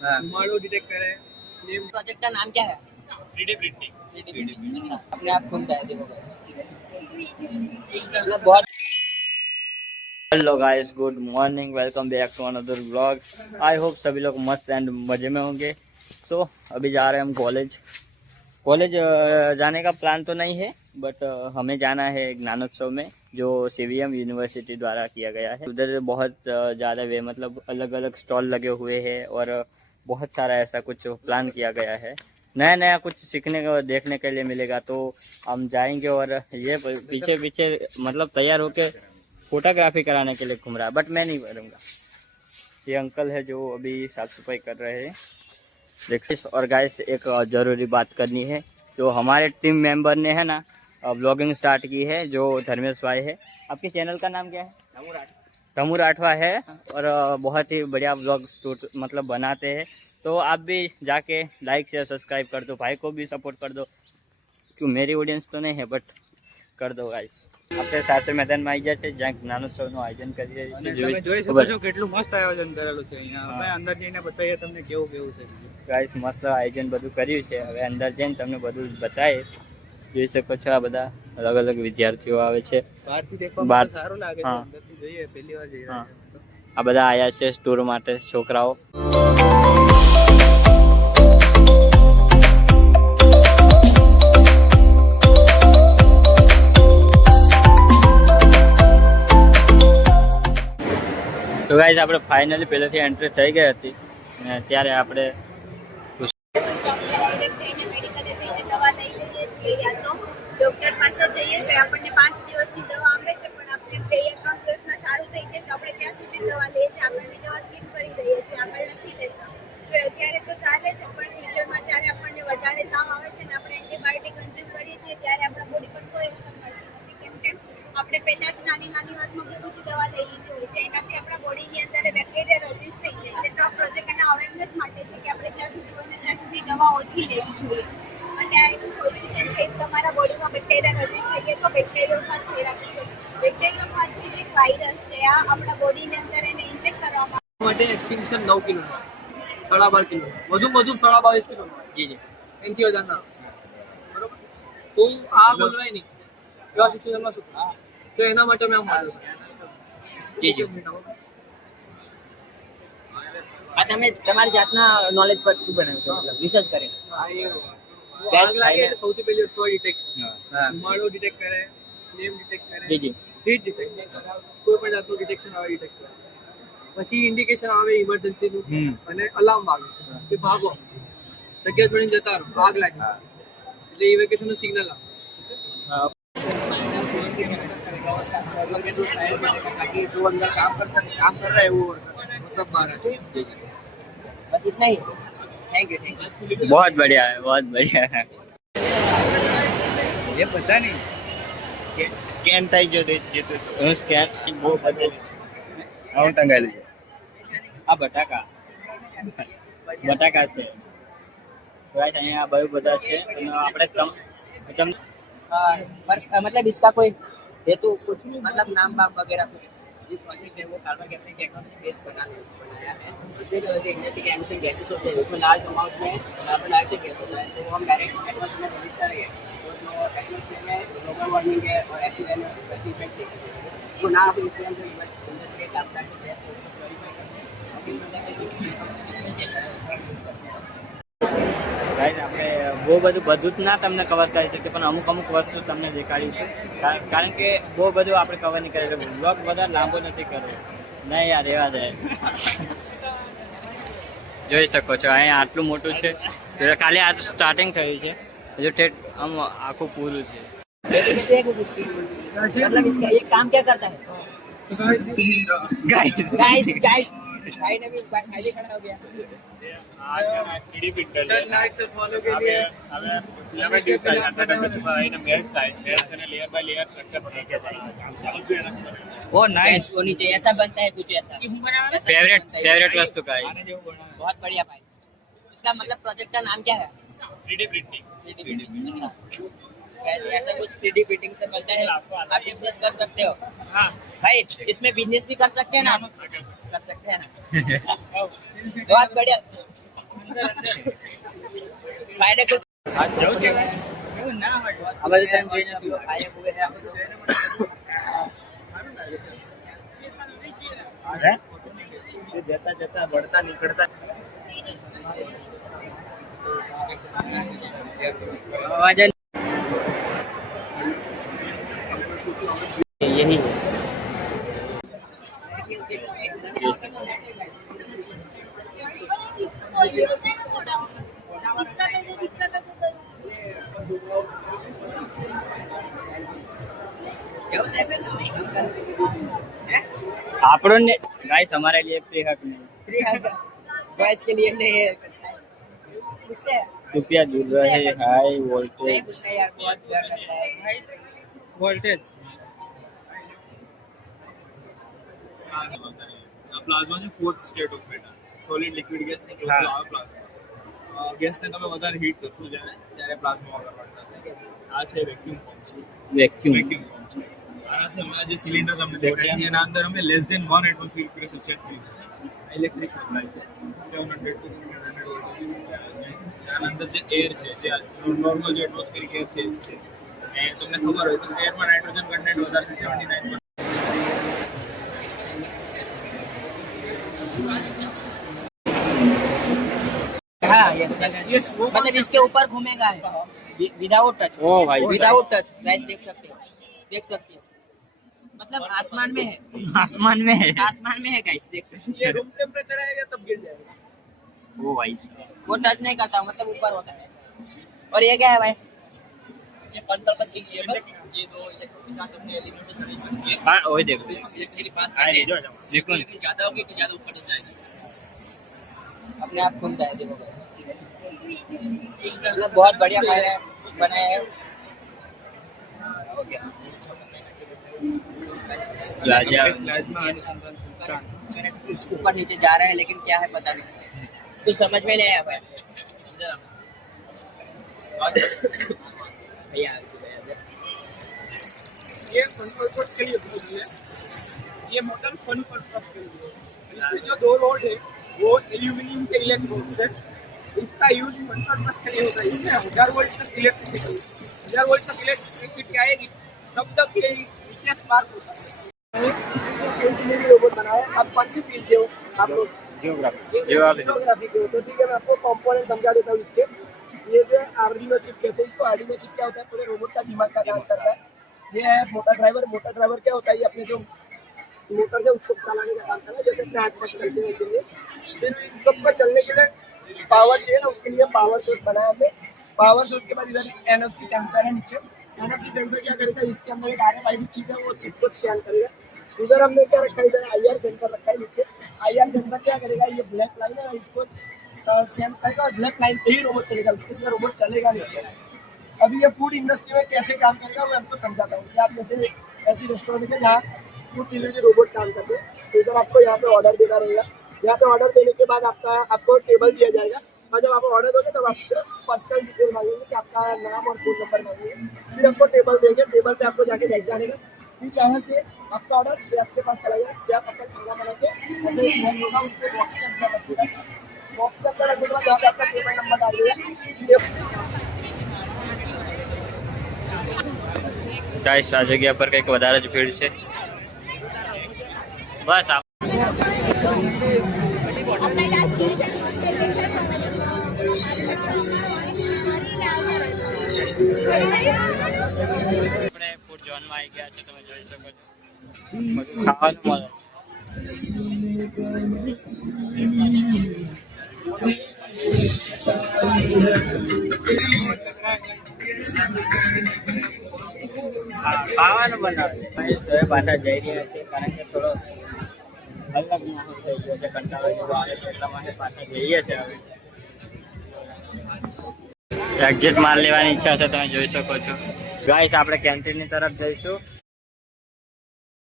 धुआं डिटेक्ट करे। प्रोजेक्ट का नाम क्या है? 3D printing. अच्छा, अपने आप खुलता है, देखो मतलब बहुत। Hello guys, good morning, welcome back to another vlog. I hope सभी लोग मस्त एंड मज़े में होंगे। सो अभी जा रहे हैं हम कॉलेज जाने का प्लान तो नहीं है, बट हमें जाना है ज्ञानोत्सव में जो CVM यूनिवर्सिटी द्वारा किया गया है। उधर बहुत ज़्यादा वे मतलब अलग अलग स्टॉल लगे हुए हैं और बहुत सारा ऐसा कुछ प्लान किया गया है। नया नया कुछ सीखने को देखने के लिए मिलेगा, तो हम जाएंगे। और ये पीछे पीछे मतलब तैयार होके फोटोग्राफी कराने के लिए घूम रहा है, बट मैं नहीं करूँगा। ये अंकल है जो अभी साफ सफाई कर रहे हैं, देखिए। और गाइस, एक ज़रूरी बात करनी है। जो हमारे टीम मेंबर ने है ना ब्लॉगिंग स्टार्ट की है, जो धर्मेश भाई है। आपके चैनल का नाम क्या है? तमू राठवा है। और बहुत ही बढ़िया ब्लॉग मतलब बनाते हैं। तो आप भी जाके लाइक शेयर सब्सक्राइब कर दो, भाई को भी सपोर्ट कर दो। क्यों, मेरी ऑडियंस तो नहीं है, बट कर दो ગાઈસ। આપણે સાથે મેદાનમાં આવી ગયા છે જ્યાં જ્ઞાનોત્સવનું આયોજન કરી રહ્યા છે। તમે જોઈ શકો છો કેટલું મસ્ત આયોજન કરેલું છે અહીંયા। અમે અંદર જઈને બતાવીએ તમને કેવું કેવું છે। ગાઈસ, મસ્ત આયોજન બધું કર્યું છે। હવે અંદર જઈને તમને બધું બતાવીએ। જોઈ શકો છો આ બધા અલગ અલગ વિદ્યાર્થીઓ આવે છે બહારથી દેખવા સારું લાગે છે, અંદરથી જોઈએ પહેલી વાર જઈ રહ્યા છે। આ બધા આયા છે ટૂર માટે છોકરાઓ। તો ગાઈસ, આપણે ફાઇનલી પહેલેથી એન્ટ્રી થઈ ગઈ હતી અને ત્યારે આપણે ડોક્ટર પાસે જઈએ તો આપણને 5 દિવસની દવા આપે છે, પણ આપણે 2-3 દિવસમાં સારું થઈ જાય તો આપણે ત્યાં સુધી દવા લઈએ છીએ, આપણને દવા સ્કીપ કરી દઈએ છીએ, આપણે નથી લેતા। તો અત્યારે તો ચાલે છે, પણ ફ્યુચરમાં જ્યારે આપણને વધારે તાવ આવે છે ને આપણે એન્ટીબાયોટિક કન્ઝ્યુમ કરીએ છીએ ત્યારે આપણા બોડી પર કોઈ અસર કરતી નથી, કેમ કે આપણે પહેલા જ નાની નાની વાતમાં બધી દવા લઈ લીધી હોય છે, એનાથી આપણા બોડીની અંદર બેક્ટેરિયા રજીસ્ટ થઈ જાય છે। તો આ પ્રોજેક્ટ એના અવેરનેસ માટે છે કે આપણે જ્યાં સુધી બને ત્યાં સુધી દવા ઓછી લેવી જોઈએ, અને આ એનું સોલ્યુશન છે। તમારા બોડીમાં બેક્ટેરિયા રજીસ્ટ થઈ ગયા તો બેક્ટેરિયોફાજ થેરાપી છે। બેક્ટેરિયોફાજ જે એક વાયરસ છે, આ આપણા બોડીની અંદર એને ઇન્જેક્ટ કરવામાં માટે એક્સટેન્શન 9 કિલો 12.5 કિલો વધુ 22 કિલો જી એનથી વધારે ના, બરોબર? તો આ બોલવાય નહીં એવા સિચ્યુએશનમાં શું તો એના માટે મેં મારું જી આ તમે તમારી જાતના નોલેજ પર શું બનાવ્યું છો, મતલબ રિસર્ચ કરીને? આગ લાગે સૌથી પહેલી વસ્તુ ડિટેક્શન, ધુમાડો ડિટેક્ટ કરે, ફ્લેમ ડિટેક્ટ કરે, જી હીટ ડિટેક્ટ કરે, કોઈ પણ જાતનું ડિટેક્શન આવે ડિટેક્ટ કરે, પછી ઇન્ડિકેશન આવે ઇમરજન્સીનું અને અલાર્મ વાગે કે ભાગો, જગ્યા છોડીને જતા રહો, આગ લાગે એટલે ઇવેક્યુએશનનું સિગ્નલ આવે। ताकि जो अंदर काम कर रहा है वो सब बाहर आ जाए। बस इतना ही। Thank you. बहुत बढ़िया है, बहुत बढ़िया है। ये पता नहीं स्कैन था जो देते तो स्कैन वो बदल आउट टंगाई लीजिए। આ બટાકા છે। ગાઈસ, અહીંયા બહુ બધા છે અને આપણે मतलब इसका कोई हेतु कुछ मतलब नाम बाम वगैरह कुछ? ये प्रोजेक्ट है वो कार्बन कैप्चर टेक्नोलॉजी बेस्ड बनाया है। इसमें जो है इंडस्ट्री के एमिशन गैसेस होते हैं उसमें लार्ज अमाउंट में कार्बन डाइऑक्साइड गैस होता है, तो वो हम डायरेक्ट एटमॉस्फेयर में रिलीज करेंगे तो जो एटमॉस्फेयर में ग्लोबल वार्मिंग है और ऐसी वैसी इफेक्ट देखेंगे तो ना हम इसमें हम जो इंडस्ट्री के कार्बन डाइऑक्साइड गैस है उसको प्योरीफाई करते हैं। ગાઈસ, આપણે બહુ બધું જ ના તમને કવર કરી શકીએ, પણ અમુક વસ્તુ તમને દેખાડ્યું છે, કારણ કે બહુ બધું આપણે કવર નહીં કરી શકીએ। બ્લોગ બધા લાંબો નથી કરવો, નહીં યાર, રહેવા દે। જોઈ શકો છો અહીંયા આટલું મોટું છે, ખાલી આ સ્ટાર્ટિંગ થયું છે, હજુ ઠેઠ આમ આખું પૂરું છે। मतलब इसका ये काम क्या करता है? ગાઈસ गाइस भाई ने भी फायदे खड़ा हो गया। चल लाइक से फॉलो के लिए हमें ओ नाइस होनी चाहिए, ऐसा बनता है कुछ ऐसा। फेवरेट वस्तु का है। बहुत बढ़िया भाई। इसका मतलब प्रोजेक्ट का नाम क्या है? 3D printing. अच्छा, ऐसा कुछ 3D प्रिंटिंग से बनता है, आप बिजनेस कर सकते हो। हाँ भाई, इसमें बिजनेस भी कर सकते हैं ना? कर सकते हैं ना? बहुत बढ़िया। ભાઈને કુછ જવું છે આ બાજુ ટાઈમ જોઈને શું ભાઈ હુએ હે હે જતા જતા बढ़ता નીકળતા आवाज यही है જવું છે आपरों ने गाइस हमारे लिए फ्री हक नहीं फ्री है गैस के लिए नहीं है कुछ है रुपया जुड़ रहे हैं हाई नहीं वोल्टेज कुछ नहीं यार बहुत डर लग रहा है वोल्टेज પ્લાઝમા છે fourth state of matter solid liquid gas ને ચોથું આવે પ્લાઝમા ગેસને તમે વધારે હીટ કરશો ત્યારે પ્લાઝમા આગળ પડતા છે આ છે વેક્યુમ ફોર્મ છે वैक्यूम વેક્યુમ ફોર્મ છે આનાથી અમે આ જે સિલિન્ડર તમને દેખાય છે એના અંદર અમે less than 1 atmosphere pressure set કર્યું છે ઇલેક્ટ્રિક સપ્લાય છે 700 to 700 વોલ્ટ આના અંદર જે એર છે જે નોર્મલ જે એટમોસ્ફિયરિક એર છે એ તમને ખબર હોય તો એરમાં નાઇટ્રોજન કન્ટેન્ટ વધારે છે 79%. हाँ यस मतलब इसके ऊपर घूमेगा विदाउट टच ओ भाई विदाउट टच गाइस देख सकते हो मतलब आसमान में है आसमान में है आसमान में है गाइस देख सकते ये रूम टेम्परेचर आएगा तब गिर जाएगा. ओ भाई हो वो टच नहीं करता मतलब ऊपर होता है और ये क्या है भाई ये फन पर्पस के लिए बस ये दो इलेक्ट्रिक के साथ अपने एलिमेंट सर्विस करती है हाँ वही देखो इलेक्ट्रिक के पास देखो ज्यादा होगी कि ज्यादा ऊपर जाएगा अपने आप खुल जाए देखो मतलब बहुत बढ़िया मैंने बनाया है हो गया ऊपर नीचे जा रहा है लेकिन क्या है पता नहीं कुछ समझ में नहीं आया भाई भैया ये फन पर्पस के लिए है. ये मोटर फन पर्पस के लिए है. इसमें जो दो रोड है वो एल्यूमिनियम के इलेक्ट्रोड्स है. इसका यूज फन पर्पस के लिए होता है. इसमें 1000 वोल्ट तक इलेक्ट्रिसिटी 1000 वोल्ट तक इलेक्ट्रिसिटी आएगी तब तक ये नीचे स्पार्क होता है. रोबोट बनाया आप कौन सी फील्ड से हो आप लोग जियोग्राफी के हो तो ठीक है मैं आपको कंपोनेंट समझा देता हूँ इसके. ये जो आर्डिनो चिप कहते हैं इसको. आर्डिनो चिप क्या होता है पूरे रोबोट का दिमाग का काम करता है. ये है मोटर ड्राइवर क्या होता है ये अपने जो मोटर से उसको चलाने का काम करता है जैसे ट्रैक पर चलते हैं इसलिए फिर सबको चलने के लिए पावर चाहिए ना उसके लिए पावर सोर्स बनाया हमने. पावर सोर्स के बाद इधर NFC सेंसर है नीचे. NFC सेंसर क्या करेगा इसके अंदर एक RFID चिप है वो चिप को स्कैन करेगा. इधर हमने क्या रखा है इधर IR सेंसर रखा है नीचे. IR सेंसर क्या करेगा ये ब्लैक लाइन है इसको सेंस करेगा और ब्लैक लाइन पे ही रोबोट चलेगा उसके सिवा रोबोट चलेगा नहीं. अभी ये फूड इंडस्ट्री में कैसे काम करेगा मैं आपको समझाता हूँ कि आप जैसे ऐसी रेस्टोरेंट में जहाँ फूड डिलीवरी रोबोट काम करते हैं तो इधर आपको यहाँ पे ऑर्डर देना रहेगा. यहाँ पे ऑर्डर देने के बाद आपको टेबल दिया जाएगा और जब आप ऑर्डर दोगे तब आपको पर्सनल डिटेल मांगेंगे कि आपका नाम और फोन नंबर मांगेंगे. फिर आपको टेबल देंगे. टेबल पे आपको जाके बैठ जाने का. फिर यहाँ से आपका ऑर्डर शेफ के पास चला जाएगा. शेफ आपका खाना बना के ऐसे नहीं होगा उसको बॉक्स के अंदर रखिएगा. बॉक्स के अंदर रखने के बाद यहाँ पे आपका टेबल नंबर डालिएगा. गाइस आ जगह पर કંઈક વધારે જ ભીડ છે બસ આપણે ફૂડ ઝોનમાં આવી ગયા છે તમે જોઈ શકો છો ખાવાનું મળે ખાવાનું બનાવે હવે પાછા જઈ રહ્યા છે કારણ કે થોડો અલગ માહોલ થઈ ગયો છે કંટાળો જેવો આવે છે એટલા માટે પાછા જઈએ છીએ હવે એક્ઝિટ માર લેવાની ઈચ્છા છે તમે જોઈ શકો છો ગાઈસ આપણે કેન્ટીનની તરફ જઈશું